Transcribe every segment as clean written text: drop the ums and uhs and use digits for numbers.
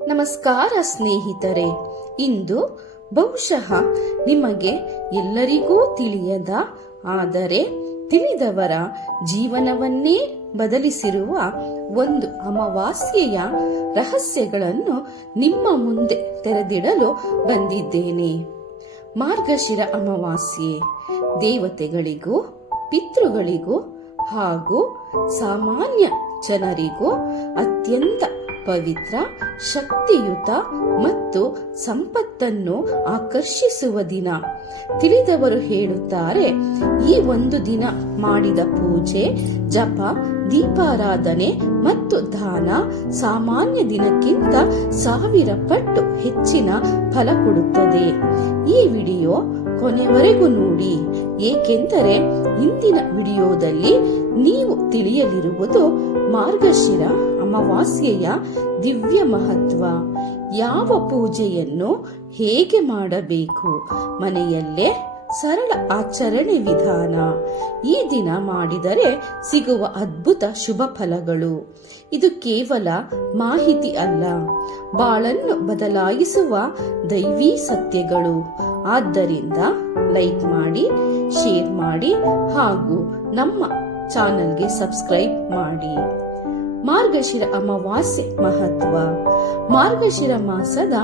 ನಮಸ್ಕಾರ ಸ್ನೇಹಿತರೆ. ಇಂದು ಬಹುಶಃ ನಿಮಗೆ ಎಲ್ಲರಿಗೂ ತಿಳಿಯದ ಆದರೆ ತಿಳಿದವರ ಜೀವನವನ್ನೇ ಬದಲಿಸಿರುವ ಒಂದು ಅಮಾವಾಸ್ಯೆಯ ರಹಸ್ಯಗಳನ್ನು ನಿಮ್ಮ ಮುಂದೆ ತೆರೆದಿಡಲು ಬಂದಿದ್ದೇನೆ. ಮಾರ್ಗಶಿರ ಅಮಾವಾಸ್ಯೆ ದೇವತೆಗಳಿಗೂ ಪಿತೃಗಳಿಗೂ ಹಾಗೂ ಸಾಮಾನ್ಯ ಜನರಿಗೂ ಅತ್ಯಂತ ಪವಿತ್ರ, ಶಕ್ತಿಯುತ ಮತ್ತು ಸಂಪತ್ತನ್ನು ಆಕರ್ಷಿಸುವ ದಿನ. ತಿಳಿದವರು ಹೇಳುತ್ತಾರೆ, ಈ ಒಂದು ದಿನ ಮಾಡಿದ ಪೂಜೆ, ಜಪ, ದೀಪಾರಾಧನೆ ಮತ್ತು ದಾನ ಸಾಮಾನ್ಯ ದಿನಕ್ಕಿಂತ 1000 ಪಟ್ಟು ಹೆಚ್ಚಿನ ಫಲ ಕೊಡುತ್ತದೆ. ಈ ವಿಡಿಯೋ ಕೊನೆವರೆಗೂ ನೋಡಿ, ಏಕೆಂದರೆ ಇಂದಿನ ವಿಡಿಯೋದಲ್ಲಿ ನೀವು ತಿಳಿಯಲಿರುವುದು ಮಾರ್ಗಶಿರ ಅಮಾವಾಸ್ಯೆಯ ದಿವ್ಯ ಮಹತ್ವ, ಯಾವ ಪೂಜೆಯನ್ನು ಹೇಗೆ ಮಾಡಬೇಕು, ಮನೆಯಲ್ಲೇ ಸರಳ ಆಚರಣೆ ವಿಧಾನ, ಈ ದಿನ ಮಾಡಿದರೆ ಸಿಗುವ ಅದ್ಭುತ ಶುಭ ಫಲಗಳು. ಇದು ಕೇವಲ ಮಾಹಿತಿ ಅಲ್ಲ, ಬಾಳನ್ನು ಬದಲಾಯಿಸುವ ದೈವಿ ಸತ್ಯಗಳು. ಆದ್ದರಿಂದ ಲೈಕ್ ಮಾಡಿ, ಶೇರ್ ಮಾಡಿ ಹಾಗೂ ನಮ್ಮ ಚಾನೆಲ್ಗೆ ಸಬ್ಸ್ಕ್ರೈಬ್ ಮಾಡಿ. ಮಾರ್ಗಶಿರ ಅಮಾವಾಸ್ಯೆ ಮಹತ್ವ. ಮಾರ್ಗಶಿರ ಮಾಸದ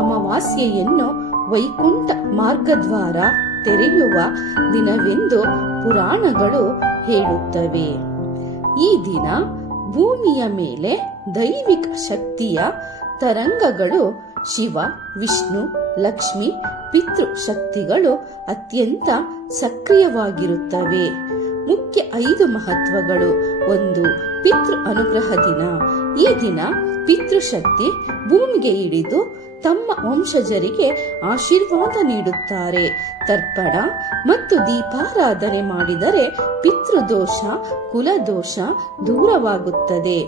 ಅಮಾವಾಸ್ಯೆಯನ್ನು ವೈಕುಂಠ ಮಾರ್ಗದ್ವಾರ ತೆರೆಯುವ ದಿನವೆಂದು ಪುರಾಣಗಳು ಹೇಳುತ್ತವೆ. ಈ ದಿನ ಭೂಮಿಯ ಮೇಲೆ ದೈವಿಕ ಶಕ್ತಿಯ ತರಂಗಗಳು, ಶಿವ, ವಿಷ್ಣು, ಲಕ್ಷ್ಮಿ, ಪಿತೃ ಶಕ್ತಿಗಳು ಅತ್ಯಂತ ಸಕ್ರಿಯವಾಗಿರುತ್ತವೆ. ಮುಖ್ಯ 5 ಮಹತ್ವಗಳು. 1. ಪಿತೃ ಅನುಗ್ರಹ ದಿನ. ಈ ದಿನ ಪಿತೃಶಕ್ತಿ ಭೂಮಿಗೆ ಇಳಿದು ತಮ್ಮ ವಂಶಜರಿಗೆ ಆಶೀರ್ವಾದ ನೀಡುತ್ತಾರೆ. ತರ್ಪಣ ಮತ್ತು ದೀಪಾರಾಧನೆ ಮಾಡಿದರೆ ಪಿತೃದೋಷ, ಕುಲದೋಷ ದೂರವಾಗುತ್ತದೆ.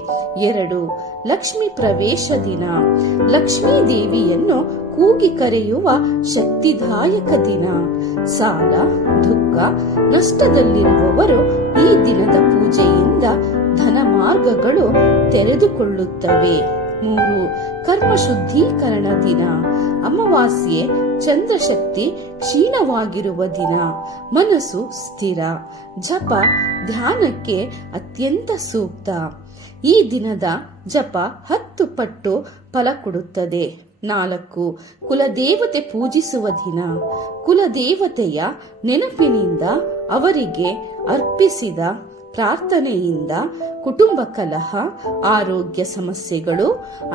2. ಲಕ್ಷ್ಮಿ ಪ್ರವೇಶ ದಿನ. ಲಕ್ಷ್ಮೀ ದೇವಿಯನ್ನು ಕೂಗಿ ಕರೆಯುವ ಶಕ್ತಿದಾಯಕ ದಿನ. ಸಾಲ, ದುಃಖ, ನಷ್ಟದಲ್ಲಿರುವವರು ಈ ದಿನದ ಪೂಜೆಯಿಂದ ಧನ ಮಾರ್ಗಗಳು ತೆರೆದುಕೊಳ್ಳುತ್ತವೆ. 3. ಕರ್ಮ ಶುದ್ಧೀಕರಣ ದಿನ. ಅಮಾವಾಸ್ಯೆ ಚಂದ್ರಶಕ್ತಿ ಕ್ಷೀಣವಾಗಿರುವ ದಿನ. ಮನಸ್ಸು ಸ್ಥಿರ, ಜಪ, ಧ್ಯಾನಕ್ಕೆ ಅತ್ಯಂತ ಸೂಕ್ತ. ಈ ದಿನದ ಜಪ 10 ಪಟ್ಟು ಫಲ ಕೊಡುತ್ತದೆ. 4. ಕುಲದೇವತೆ ಪೂಜಿಸುವ ದಿನ. ಕುಲದೇವತೆಯ ನೆನಪಿನಿಂದ ಅವರಿಗೆ ಅರ್ಪಿಸಿದ ಪ್ರಾರ್ಥನೆಯಿಂದ ಕುಟುಂಬ ಕಲಹ, ಆರೋಗ್ಯ ಸಮಸ್ಯೆಗಳು,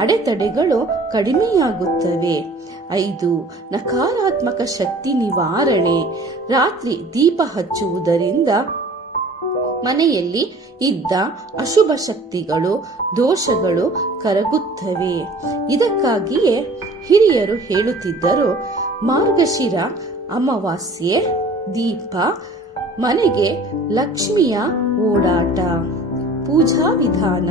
ಅಡೆತಡೆಗಳು ಕಡಿಮೆಯಾಗುತ್ತವೆ. 5. ನಕಾರಾತ್ಮಕ ಶಕ್ತಿ ನಿವಾರಣೆ. ರಾತ್ರಿ ದೀಪ ಹಚ್ಚುವುದರಿಂದ ಮನೆಯಲ್ಲಿ ಇದ್ದ ಅಶುಭ ಶಕ್ತಿಗಳು, ದೋಷಗಳು ಕರಗುತ್ತವೆ. ಇದಕ್ಕಾಗಿಯೇ ಹಿರಿಯರು ಹೇಳುತ್ತಿದ್ದರು, ಮಾರ್ಗಶಿರ ಅಮಾವಾಸ್ಯೆ ದೀಪ ಮನೆಗೆ ಲಕ್ಷ್ಮಿಯ ಓಡಾಟ. ಪೂಜಾ ವಿಧಾನ.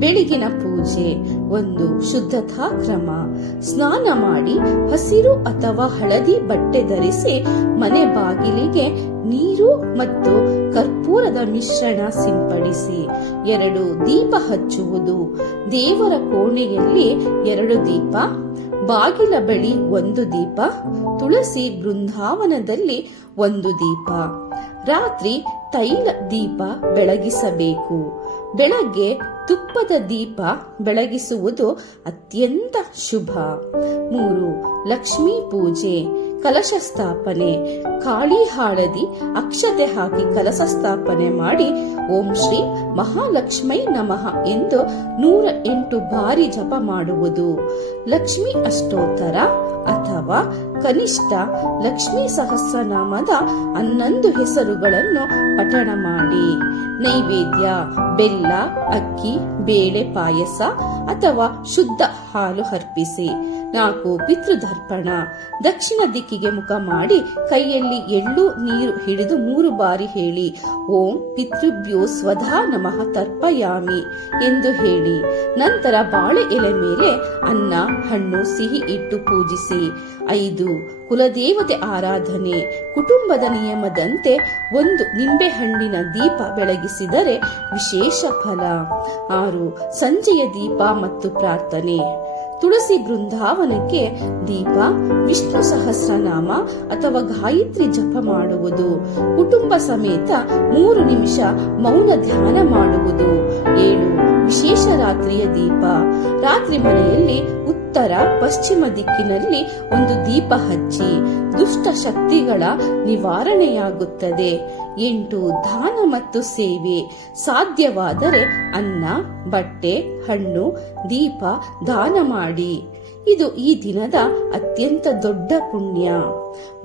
ಬೆಳಗಿನ ಪೂಜೆ. 1. ಶುದ್ಧತಾ ಕ್ರಮ. ಸ್ನಾನ ಮಾಡಿ ಹಸಿರು ಅಥವಾ ಹಳದಿ ಬಟ್ಟೆ ಧರಿಸಿ ಮನೆ ಬಾಗಿಲಿಗೆ ನೀರು ಮತ್ತು ಕರ್ಪೂರದ ಮಿಶ್ರಣ ಸಿಂಪಡಿಸಿ. 2. ದೀಪ ಹಚ್ಚುವುದು. ದೇವರ ಕೋಣೆಯಲ್ಲಿ 2 ದೀಪ, ಬಾಗಿಲ ಬಳಿ 1 ದೀಪ, ತುಳಸಿ ಬೃಂದಾವನದಲ್ಲಿ 1 ದೀಪ. ರಾತ್ರಿ ತೈಲ ದೀಪ ಬೆಳಗಿಸಬೇಕು. ಬೆಳಗ್ಗೆ ತುಪ್ಪದ ದೀಪ ಬೆಳಗಿಸುವುದು ಅತ್ಯಂತ ಶುಭ. 3. ಲಕ್ಷ್ಮೀ ಪೂಜೆ. ಕಲಶ ಸ್ಥಾಪನೆ. ಕಾಳಿ ಹಾಳದಿ ಅಕ್ಷತೆ ಹಾಕಿ ಕಲಶ ಸ್ಥಾಪನೆ ಮಾಡಿ ಓಂ ಶ್ರೀ ಮಹಾಲಕ್ಷ್ಮೈ ನಮಃ ಎಂದು 108 ಬಾರಿ ಜಪ ಮಾಡುವುದು. ಲಕ್ಷ್ಮಿ ಅಷ್ಟೋತ್ತರ ಅಥವಾ ಕನಿಷ್ಠ ಲಕ್ಷ್ಮೀ ಸಹಸ್ರನಾಮದ 11 ಹೆಸರುಗಳನ್ನು ಪಠಣ ಮಾಡಿ. ನೈವೇದ್ಯ ಬೆಲ್ಲ, ಅಕ್ಕಿ, ಬೇಳೆ ಪಾಯಸ ಅಥವಾ ಶುದ್ಧ ಹಾಲು ಅರ್ಪಿಸಿ. 4. ಪಿತೃದರ್ಪಣ. ದಕ್ಷಿಣ ದಿಕ್ಕಿಗೆ ಮುಖ ಮಾಡಿ ಕೈಯಲ್ಲಿ ಎಳ್ಳು ನೀರು ಹಿಡಿದು 3 ಬಾರಿ ಹೇಳಿ ಓಂ ಪಿತೃಭ್ಯೋ ಸ್ವಧಾ ನಮಃ ತರ್ಪಯಾಮಿ ಎಂದು ಹೇಳಿ. ನಂತರ ಬಾಳೆ ಎಲೆ ಮೇಲೆ ಅನ್ನ, ಹಣ್ಣು, ಸಿಹಿ ಇಟ್ಟು ಪೂಜಿಸಿ. 5. ಕುಲದೇವತೆ ಆರಾಧನೆ. ಕುಟುಂಬದ ನಿಯಮದಂತೆ 1 ನಿಂಬೆಹಣ್ಣಿನ ದೀಪ ಬೆಳಗಿಸಿದರೆ ವಿಶೇಷ ಫಲ. 6. ಸಂಜೆಯ ದೀಪ ಮತ್ತು ಪ್ರಾರ್ಥನೆ. ತುಳಸಿ ಬೃಂದಾವನಕ್ಕೆ ದೀಪ, ವಿಷ್ಣು ಸಹಸ್ರನಾಮ ಅಥವಾ ಗಾಯತ್ರಿ ಜಪ ಮಾಡುವುದು, ಕುಟುಂಬ ಸಮೇತ 3 ನಿಮಿಷ ಮೌನ ಧ್ಯಾನ ಮಾಡುವುದು. 7. ವಿಶೇಷ ರಾತ್ರಿಯ ದೀಪ. ರಾತ್ರಿ ಮನೆಯಲ್ಲಿ ಉತ್ತರ ಪಶ್ಚಿಮ ದಿಕ್ಕಿನಲ್ಲಿ ಒಂದು ದೀಪ ಹಚ್ಚಿ ದುಷ್ಟ ಶಕ್ತಿಗಳ ನಿವಾರಣೆಯಾಗುತ್ತದೆ. 8. ದಾನ ಮತ್ತು ಸೇವೆ. ಸಾಧ್ಯವಾದರೆ ಅನ್ನ, ಬಟ್ಟೆ, ಹಣ್ಣು, ದೀಪ ದಾನ ಮಾಡಿ. ಇದು ಈ ದಿನದ ಅತ್ಯಂತ ದೊಡ್ಡ ಪುಣ್ಯ.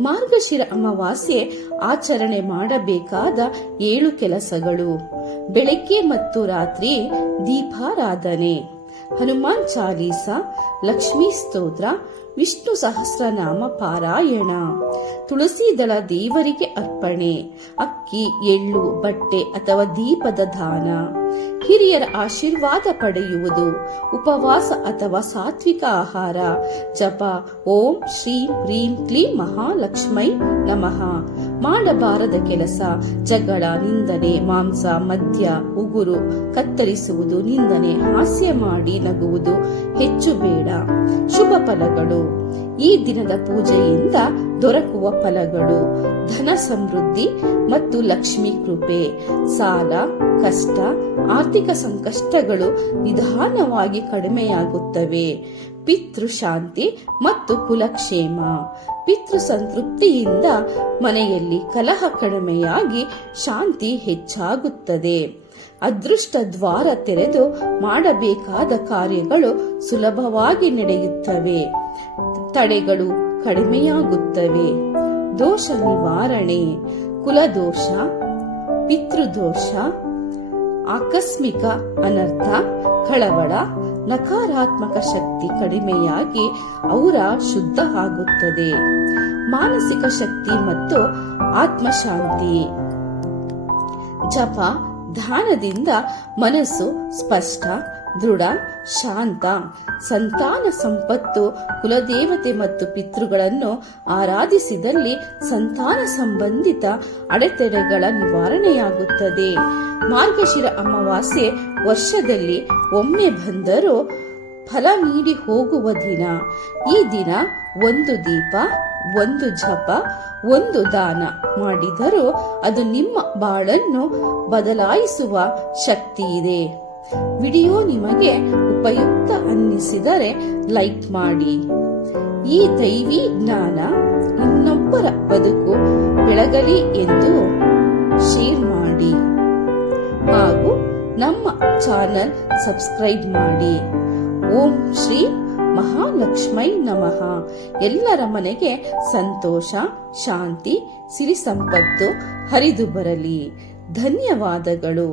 ಮಾರ್ಗಶಿರ ಅಮಾವಾಸ್ಯೆ ಆಚರಣೆ ಮಾಡಬೇಕಾದ 7 ಕೆಲಸಗಳು. ಬೆಳಗ್ಗೆ ಮತ್ತು ರಾತ್ರಿ ದೀಪಾರಾಧನೆ, ಹನುಮಾನ್ ಚಾಲೀಸ, ಲಕ್ಷ್ಮೀ ಸ್ತೋತ್ರ, ವಿಷ್ಣು ಸಹಸ್ರನಾಮ ಪಾರಾಯಣ, ತುಳಸಿ ದಳ ದೇವರಿಗೆ ಅರ್ಪಣೆ, ಅಕ್ಕಿ, ಎಳ್ಳು, ಬಟ್ಟೆ ಅಥವಾ ದೀಪದ ದಾನ, ಹಿರಿಯರ ಆಶೀರ್ವಾದ ಪಡೆಯುವುದು, ಉಪವಾಸ ಅಥವಾ ಸಾತ್ವಿಕ ಆಹಾರ, ಜಪ ಓಂ ಶ್ರೀಂ ಹ್ರೀಂ ಕ್ಲೀಂ ಮಹಾಲಕ್ಷ್ಮೈ ನಮಃ. ಮಾಡಬಾರದ ಕೆಲಸ: ಜಗಳ, ನಿಂದನೆ, ಮಾಂಸ, ಮದ್ಯ, ಉಗುರು ಕತ್ತರಿಸುವುದು, ನಿಂದನೆ, ಹಾಸ್ಯ ಮಾಡಿ ನಗುವುದು ಹೆಚ್ಚು ಬೇಡ. ಶುಭ ಫಲಗಳು: ಈ ದಿನದ ಪೂಜೆಯಿಂದ ದೊರಕುವ ಫಲಗಳು: ಧನ ಸಮೃದ್ಧಿ ಮತ್ತು ಲಕ್ಷ್ಮೀ ಕೃಪೆ, ಸಾಲ, ಕಷ್ಟ, ಆರ್ಥಿಕ ಸಂಕಷ್ಟಗಳು ನಿಧಾನವಾಗಿ ಕಡಿಮೆಯಾಗುತ್ತವೆ, ಪಿತೃ ಶಾಂತಿ ಮತ್ತು ಕುಲಕ್ಷೇಮ. ಪಿತೃ ಸಂತೃಪ್ತಿಯಿಂದ ಮನೆಯಲ್ಲಿ ಕಲಹ ಕಡಿಮೆಯಾಗಿ ಶಾಂತಿ ಹೆಚ್ಚಾಗುತ್ತದೆ. ಅದೃಷ್ಟ ದ್ವಾರ ತೆರೆದು ಮಾಡಬೇಕಾದ ಕಾರ್ಯಗಳು ಸುಲಭವಾಗಿ ನಡೆಯುತ್ತವೆ, ತಡೆಗಳು ಕಡಿಮೆಯಾಗುತ್ತವೆ. ದೋಷ ನಿವಾರಣೆ: ಕುಲದೋಷ, ಪಿತೃದೋಷ, ಆಕಸ್ಮಿಕ ಅನರ್ಥ, ಕಳವಳ, ನಕಾರಾತ್ಮಕ ಶಕ್ತಿ ಕಡಿಮೆಯಾಗಿ ಔರ ಶುದ್ಧ ಆಗುತ್ತದೆ. ಮಾನಸಿಕ ಶಕ್ತಿ ಮತ್ತು ಆತ್ಮಶಾಂತಿ. ಜಪ, ಧ್ಯಾನದಿಂದ ಮನಸ್ಸು ಸ್ಪಷ್ಟ, ದೃಢ, ಶಾಂತ. ಸಂತಾನ ಸಂಪತ್ತು: ಕುಲದೇವತೆ ಮತ್ತು ಪಿತೃಗಳನ್ನು ಆರಾಧಿಸಿದಲ್ಲಿ ಸಂತಾನ ಸಂಬಂಧಿತ ಅಡೆತಡೆಗಳ ನಿವಾರಣೆಯಾಗುತ್ತದೆ. ಮಾರ್ಗಶಿರ ಅಮಾವಾಸ್ಯೆ ವರ್ಷದಲ್ಲಿ ಒಮ್ಮೆ ಬಂದರೂ ಫಲ ನೀಡಿ ಹೋಗುವ ದಿನ. ಈ ದಿನ 1 ದೀಪ, 1 ಜಪ, 1 ದಾನ ಮಾಡಿದರೂ ಅದು ನಿಮ್ಮ ಬಾಳನ್ನು ಬದಲಾಯಿಸುವ ಶಕ್ತಿ ಇದೆ. ವಿಡಿಯೋ ನಿಮಗೆ ಉಪಯುಕ್ತ ಅನ್ನಿಸಿದರೆ ಲೈಕ್ ಮಾಡಿ. ಈ ದೈವಿ ಜ್ಞಾನ ಇನ್ನೊಬ್ಬರ ಬದುಕು ಬೆಳಗಲಿ ಎಂದು ಶೇರ್ ಮಾಡಿ ಹಾಗೂ ನಮ್ಮ ಚಾನೆಲ್ ಸಬ್ಸ್ಕ್ರೈಬ್ ಮಾಡಿ. ಓಂ ಶ್ರೀ ಮಹಾಲಕ್ಷ್ಮೈ ನಮಃ. ಎಲ್ಲರ ಮನೆಗೆ ಸಂತೋಷ, ಶಾಂತಿ, ಸಿರಿ ಸಂಪತ್ತು ಹರಿದು ಬರಲಿ. ಧನ್ಯವಾದಗಳು.